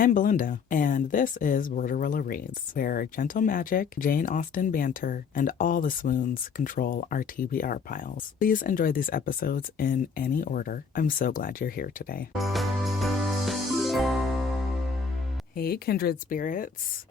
I'm Belinda, and this is Borderella Reads, where gentle magic, Jane Austen banter, and all the swoons control our TBR piles. Please enjoy these episodes in any order. I'm so glad you're here today. Hey, kindred spirits.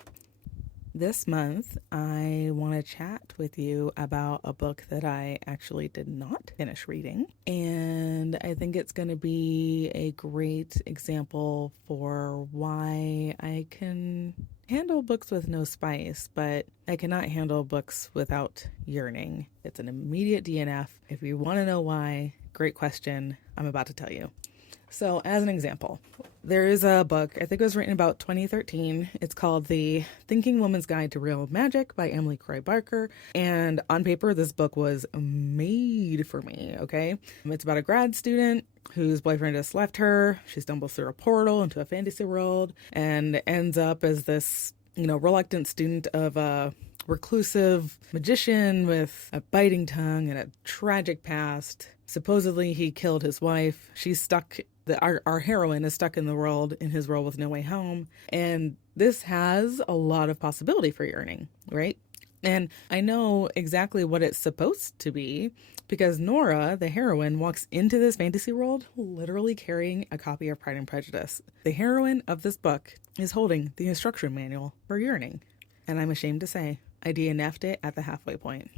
This month, I want to chat with you about a book that I actually did not finish reading. And I think it's going to be a great example for why I can handle books with no spice, but I cannot handle books without yearning. It's an immediate DNF. If you want to know why, great question. I'm about to tell you. So as an example, there is a book, I think it was written about 2013. It's called The Thinking Woman's Guide to Real Magic by Emily Croy Barker. And on paper, this book was made for me, okay? It's about a grad student whose boyfriend just left her. She stumbles through a portal into a fantasy world and ends up as this, reluctant student of a reclusive magician with a biting tongue and a tragic past. Supposedly he killed his wife. She's stuck, our heroine is stuck in his world with no way home. And this has a lot of possibility for yearning, right? And I know exactly what it's supposed to be because Nora, the heroine, walks into this fantasy world literally carrying a copy of Pride and Prejudice. The heroine of this book is holding the instruction manual for yearning. And I'm ashamed to say, I DNF'd it at the halfway point.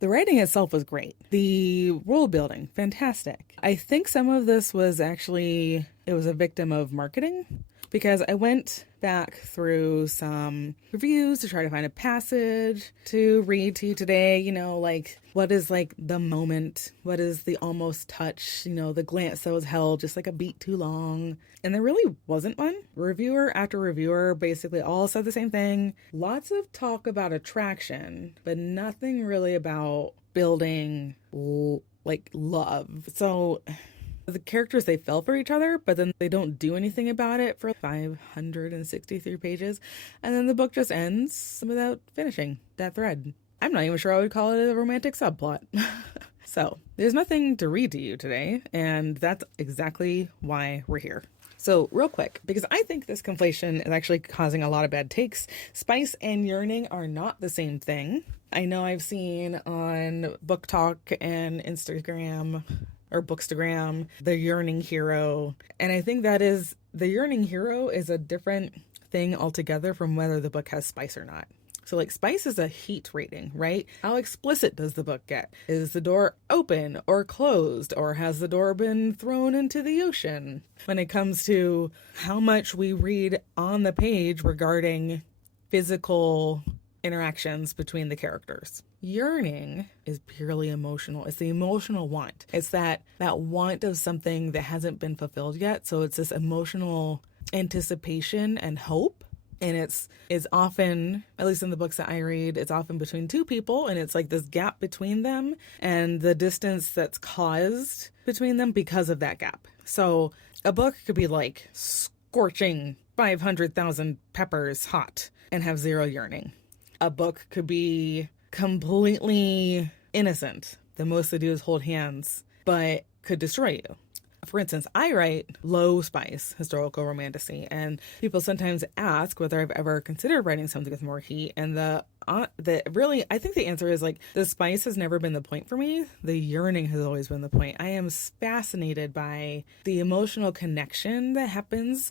The writing itself was great. The world building, fantastic. I think some of this was it was a victim of marketing because I went back through some reviews to try to find a passage to read to you today, what is the moment, what is the almost touch, the glance that was held just like a beat too long. And there really wasn't one. Reviewer after reviewer basically all said the same thing. Lots of talk about attraction, but nothing really about building love. So the characters, they fell for each other, but then they don't do anything about it for 563 pages. And then the book just ends without finishing that thread. I'm not even sure I would call it a romantic subplot. So there's nothing to read to you today, and that's exactly why we're here. So real quick, because I think this conflation is actually causing a lot of bad takes. Spice and yearning are not the same thing. I know I've seen on Book Talk and Instagram or Bookstagram, the yearning hero. And I think the yearning hero is a different thing altogether from whether the book has spice or not. So spice is a heat rating, right? How explicit does the book get? Is the door open or closed, or has the door been thrown into the ocean? When it comes to how much we read on the page regarding physical interactions between the characters. Yearning is purely emotional. It's the emotional want. It's that want of something that hasn't been fulfilled yet. So it's this emotional anticipation and hope. And it's often, at least in the books that I read, it's often between two people, and it's this gap between them and the distance that's caused between them because of that gap. So a book could be scorching 500,000 peppers hot and have zero yearning. A book could be completely innocent. The most they do is hold hands, but could destroy you. For instance, I write low spice historical romantasy, and people sometimes ask whether I've ever considered writing something with more heat. And I think the answer is the spice has never been the point for me. The yearning has always been the point. I am fascinated by the emotional connection that happens.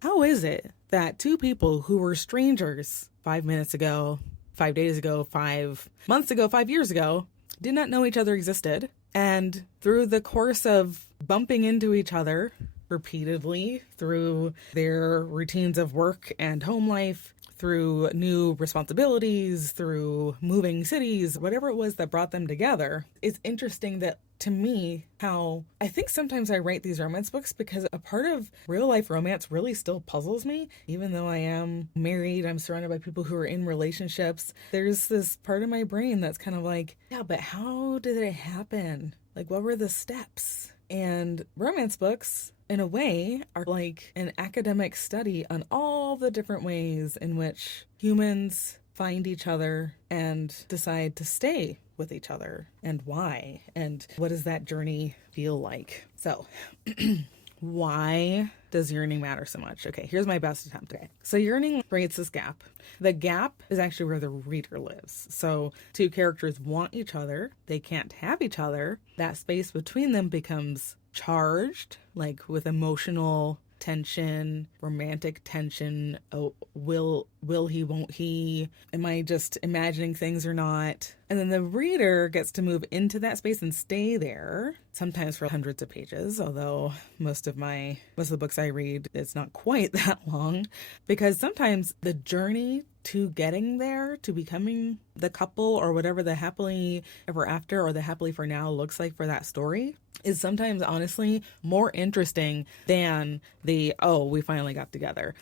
How is it that two people who were strangers 5 minutes ago, 5 days ago, 5 months ago, 5 years ago, did not know each other existed? And through the course of bumping into each other repeatedly, through their routines of work and home life, through new responsibilities, through moving cities, whatever it was that brought them together, it's interesting that, to me, how I think sometimes I write these romance books because a part of real life romance really still puzzles me. Even though I am married, I'm surrounded by people who are in relationships. There's this part of my brain that's kind of yeah, but how did it happen? What were the steps? And romance books, in a way, are an academic study on all the different ways in which humans find each other and decide to stay with each other, and why, and what does that journey feel like. So Why does yearning matter so much? Okay, here's my best attempt. Okay, so yearning creates this gap. The gap is actually where the reader lives. So two characters want each other. They can't have each other. That space between them becomes charged, like with emotional tension, romantic tension. Oh, will he, won't he? Am I just imagining things or not? And then the reader gets to move into that space and stay there, sometimes for hundreds of pages, although most of the books I read, it's not quite that long, because sometimes the journey to getting there, to becoming the couple or whatever the happily ever after or the happily for now looks like for that story, is sometimes honestly more interesting than we finally got together.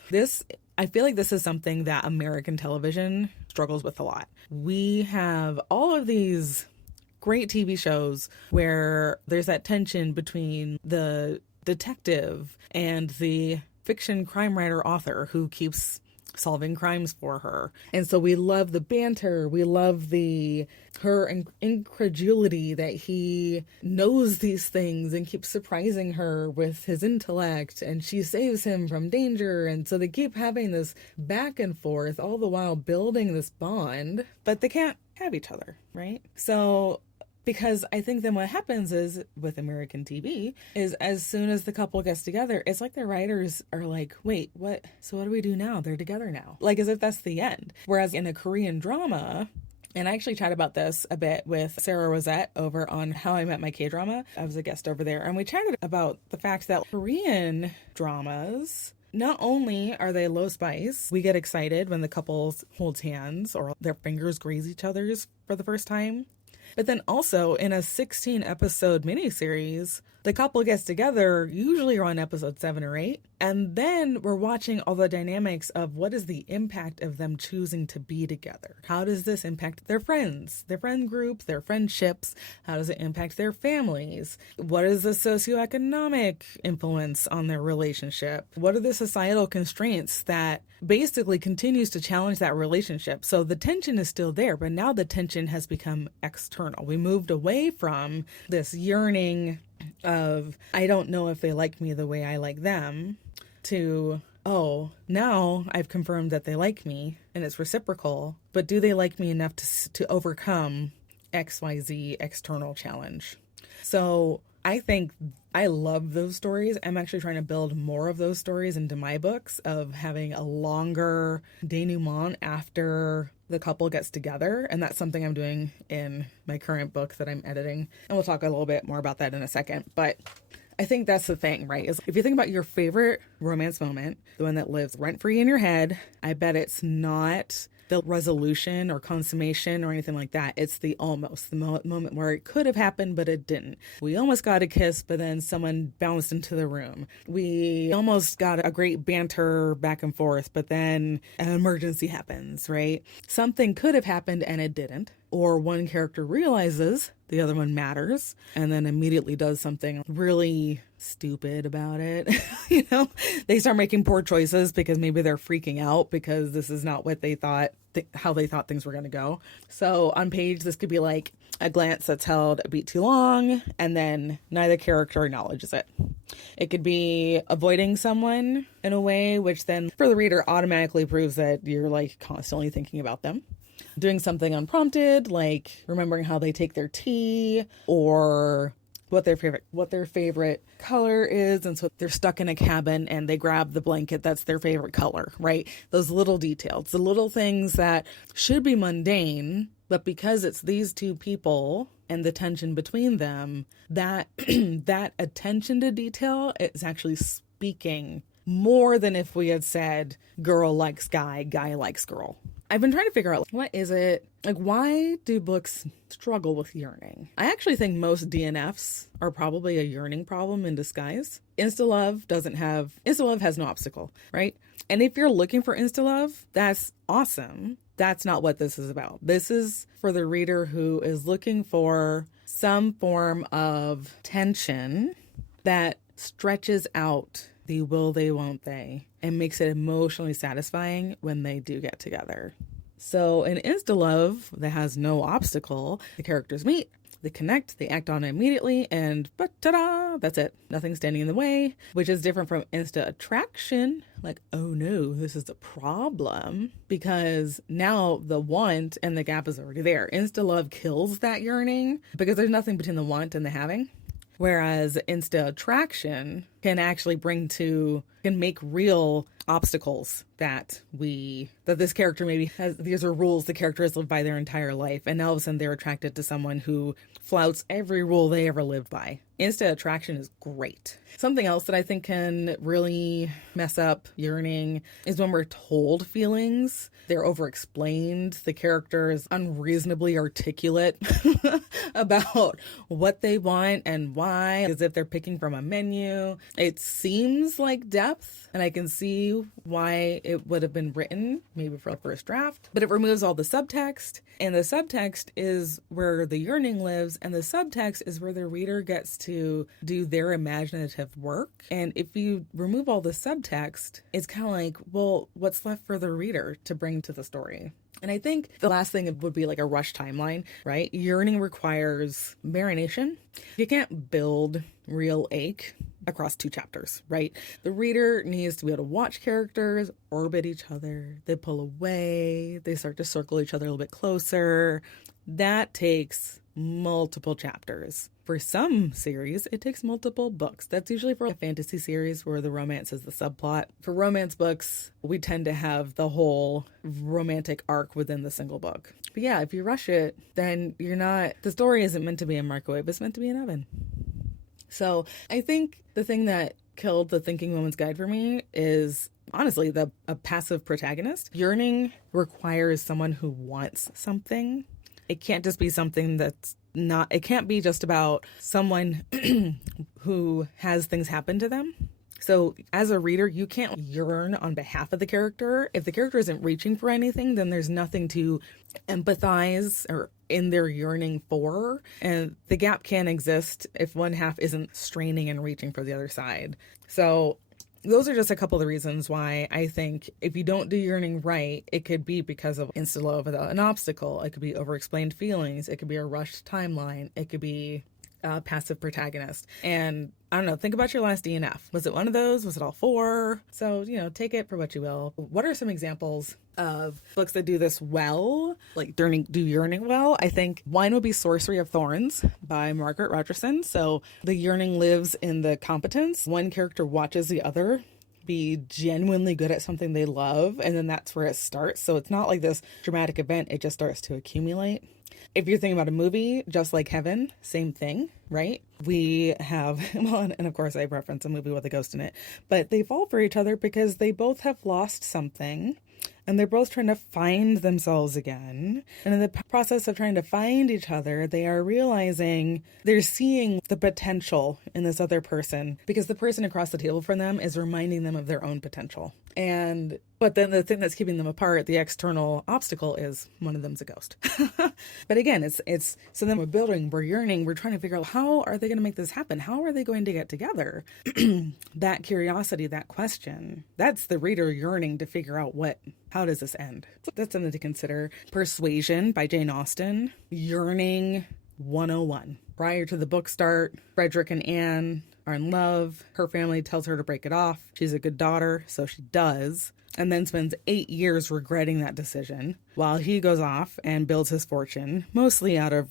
I feel like this is something that American television struggles with a lot. We have all of these great TV shows where there's that tension between the detective and the fiction crime writer author who keeps solving crimes for her. And so we love the banter. We love her incredulity that he knows these things and keeps surprising her with his intellect, and she saves him from danger. And so they keep having this back and forth, all the while building this bond, but they can't have each other, right? So because I think then what happens is with American TV is as soon as the couple gets together, it's like the writers are like, wait, what? So what do we do now? They're together now. Like as if that's the end. Whereas in a Korean drama, and I actually chat about this a bit with Sarah Rosette over on How I Met My K-Drama. I was a guest over there. And we chatted about the fact that Korean dramas, not only are they low spice, we get excited when the couple holds hands or their fingers graze each other's for the first time. But then also in a 16 episode miniseries, the couple gets together usually around episode 7 or 8. And then we're watching all the dynamics of what is the impact of them choosing to be together. How does this impact their friends, their friend group, their friendships? How does it impact their families? What is the socioeconomic influence on their relationship? What are the societal constraints that basically continues to challenge that relationship? So the tension is still there, but now the tension has become external. We moved away from this yearning of, I don't know if they like me the way I like them, to, oh, now I've confirmed that they like me and it's reciprocal, but do they like me enough to overcome XYZ external challenge? So I think I love those stories. I'm actually trying to build more of those stories into my books, of having a longer denouement after the couple gets together. And that's something I'm doing in my current book that I'm editing. And we'll talk a little bit more about that in a second. But I think that's the thing, right? Is if you think about your favorite romance moment, the one that lives rent-free in your head, I bet it's not the resolution or consummation or anything like that. It's the almost, the moment where it could have happened, but it didn't. We almost got a kiss, but then someone bounced into the room. We almost got a great banter back and forth, but then an emergency happens, right? Something could have happened and it didn't. Or one character realizes the other one matters and then immediately does something really stupid about it. They start making poor choices because maybe they're freaking out because this is not what they thought, how they thought things were going to go. So on page, this could be like a glance that's held a beat too long and then neither character acknowledges it. It could be avoiding someone in a way, which then for the reader automatically proves that you're like constantly thinking about them. Doing something unprompted, like remembering how they take their tea or what their favorite color is, and so they're stuck in a cabin and they grab the blanket that's their favorite color, right? Those little details, the little things that should be mundane, but because it's these two people and the tension between them, that that attention to detail is actually speaking more than if we had said girl likes guy, guy likes girl. I've been trying to figure out, what is it? Like, why do books struggle with yearning? I actually think most DNFs are probably a yearning problem in disguise. Insta-love has no obstacle, right? And if you're looking for insta-love, that's awesome. That's not what this is about. This is for the reader who is looking for some form of tension that stretches out the will they, won't they, and makes it emotionally satisfying when they do get together. So in insta love that has no obstacle, the characters meet, they connect, they act on it immediately, and ta-da, that's it. Nothing standing in the way, which is different from insta attraction. Like, oh no, this is a problem, because now the want and the gap is already there. Insta love kills that yearning because there's nothing between the want and the having. Whereas insta attraction can actually can make real obstacles that this character maybe has. These are rules the character has lived by their entire life, and now all of a sudden they're attracted to someone who flouts every rule they ever lived by. Insta attraction is great. Something else that I think can really mess up yearning is when we're told feelings. They're over-explained. The character is unreasonably articulate about what they want and why, as if they're picking from a menu. It seems like depth, and I can see why it would have been written maybe for a first draft, but it removes all the subtext, and the subtext is where the yearning lives, and the subtext is where the reader gets to do their imaginative work. And if you remove all the subtext, it's kind of like, well, what's left for the reader to bring to the story? And I think the last thing would be like a rush timeline, right? Yearning requires marination. You can't build real ache across 2 chapters, right? The reader needs to be able to watch characters orbit each other. They pull away. They start to circle each other a little bit closer. That takes multiple chapters. For some series, it takes multiple books. That's usually for a fantasy series where the romance is the subplot. For romance books, we tend to have the whole romantic arc within the single book. But yeah, if you rush it, then the story isn't meant to be a microwave, it's meant to be an oven. So I think the thing that killed the Thinking Woman's Guide for me is honestly a passive protagonist. Yearning requires someone who wants something. It can't just be something it can't be just about someone who has things happen to them. So as a reader, you can't yearn on behalf of the character. If the character isn't reaching for anything, then there's nothing to empathize or in their yearning for. And the gap can't exist if one half isn't straining and reaching for the other side. So those are just a couple of the reasons why I think if you don't do yearning right, it could be because of insta love without an obstacle. It could be over-explained feelings. It could be a rushed timeline. It could be a passive protagonist. And I don't know, think about your last DNF. Was it one of those? Was it all 4? So, take it for what you will. What are some examples of books that do this well, like do yearning well? I think one would be Sorcery of Thorns by Margaret Rogerson. So the yearning lives in the competence. One character watches the other be genuinely good at something they love, and then that's where it starts. So it's not like this dramatic event, it just starts to accumulate. If you're thinking about a movie, Just Like Heaven, same thing, right? We have, and of course I reference a movie with a ghost in it, but they fall for each other because they both have lost something and they're both trying to find themselves again. And in the process of trying to find each other, they are realizing they're seeing the potential in this other person because the person across the table from them is reminding them of their own potential. But then the thing that's keeping them apart, the external obstacle, is one of them's a ghost. But again, it's so then we're yearning, we're trying to figure out how are they going to make this happen? How are they going to get together? That curiosity, that question, that's the reader yearning to figure out how does this end? That's something to consider. Persuasion by Jane Austen, yearning 101. Prior to the book start, Frederick and Anne are in love. Her family tells her to break it off. She's a good daughter, so she does. And then spends 8 years regretting that decision while he goes off and builds his fortune, mostly out of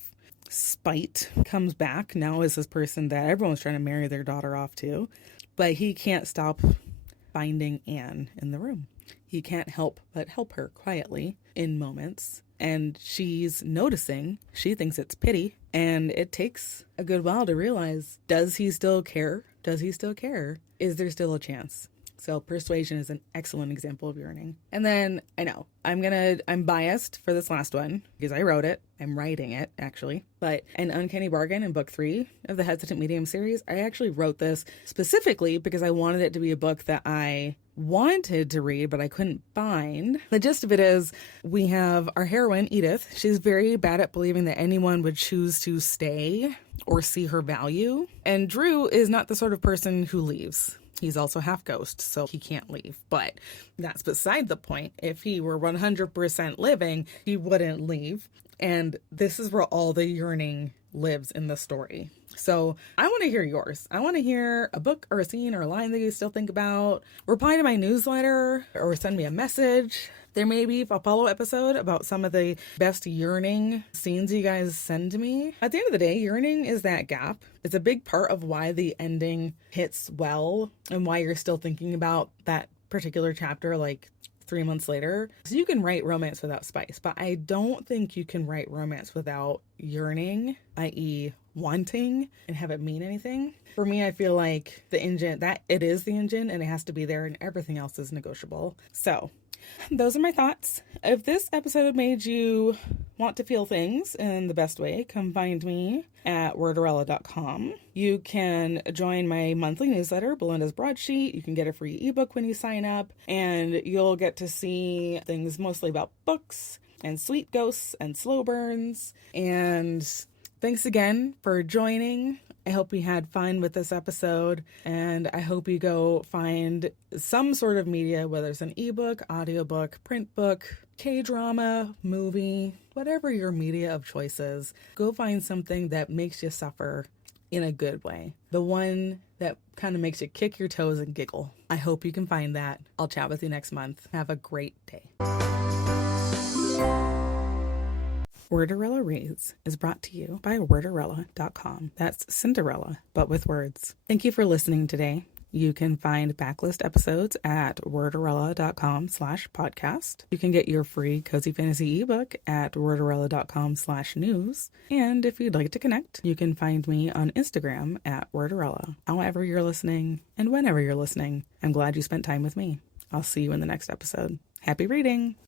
spite. Comes back, now is this person that everyone's trying to marry their daughter off to. But he can't stop finding Anne in the room. He can't help but help her quietly in moments. And she's noticing, she thinks it's pity. And it takes a good while to realize, does he still care? Does he still care? Is there still a chance? So Persuasion is an excellent example of yearning. And then I know I'm biased for this last one because I wrote it. I'm writing it actually. But An Uncanny Bargain in book 3 of the Hesitant Medium series, I actually wrote this specifically because I wanted it to be a book that I wanted to read, but I couldn't find. The gist of it is we have our heroine, Edith. She's very bad at believing that anyone would choose to stay or see her value. And Drew is not the sort of person who leaves. He's also half ghost, so he can't leave. But that's beside the point. If he were 100% living, he wouldn't leave. And this is where all the yearning lives in the story. So I want to hear yours. I want to hear a book or a scene or a line that you still think about. Reply to my newsletter or send me a message. There may be a follow episode about some of the best yearning scenes you guys send me. At the end of the day, yearning is that gap. It's a big part of why the ending hits well and why you're still thinking about that particular chapter like 3 months later. So you can write romance without spice, but I don't think you can write romance without yearning, i.e. wanting, and have it mean anything. For me, I feel like the engine, that it is the engine and it has to be there and everything else is negotiable. So those are my thoughts. If this episode made you want to feel things in the best way, come find me at wordarella.com. You can join my monthly newsletter, Belinda's Broadsheet. You can get a free ebook when you sign up, and you'll get to see things mostly about books and sweet ghosts and slow burns. And thanks again for joining. I hope you had fun with this episode, and I hope you go find some sort of media, whether it's an ebook, audiobook, print book, K-drama, movie, whatever your media of choice is. Go find something that makes you suffer in a good way. The one that kind of makes you kick your toes and giggle. I hope you can find that. I'll chat with you next month. Have a great day. Wordarella Reads is brought to you by wordarella.com. That's Cinderella, but with words. Thank you for listening today. You can find backlist episodes at wordarella.com/podcast. You can get your free Cozy Fantasy ebook at wordarella.com/news. And if you'd like to connect, you can find me on Instagram at Wordarella. However you're listening and whenever you're listening, I'm glad you spent time with me. I'll see you in the next episode. Happy reading!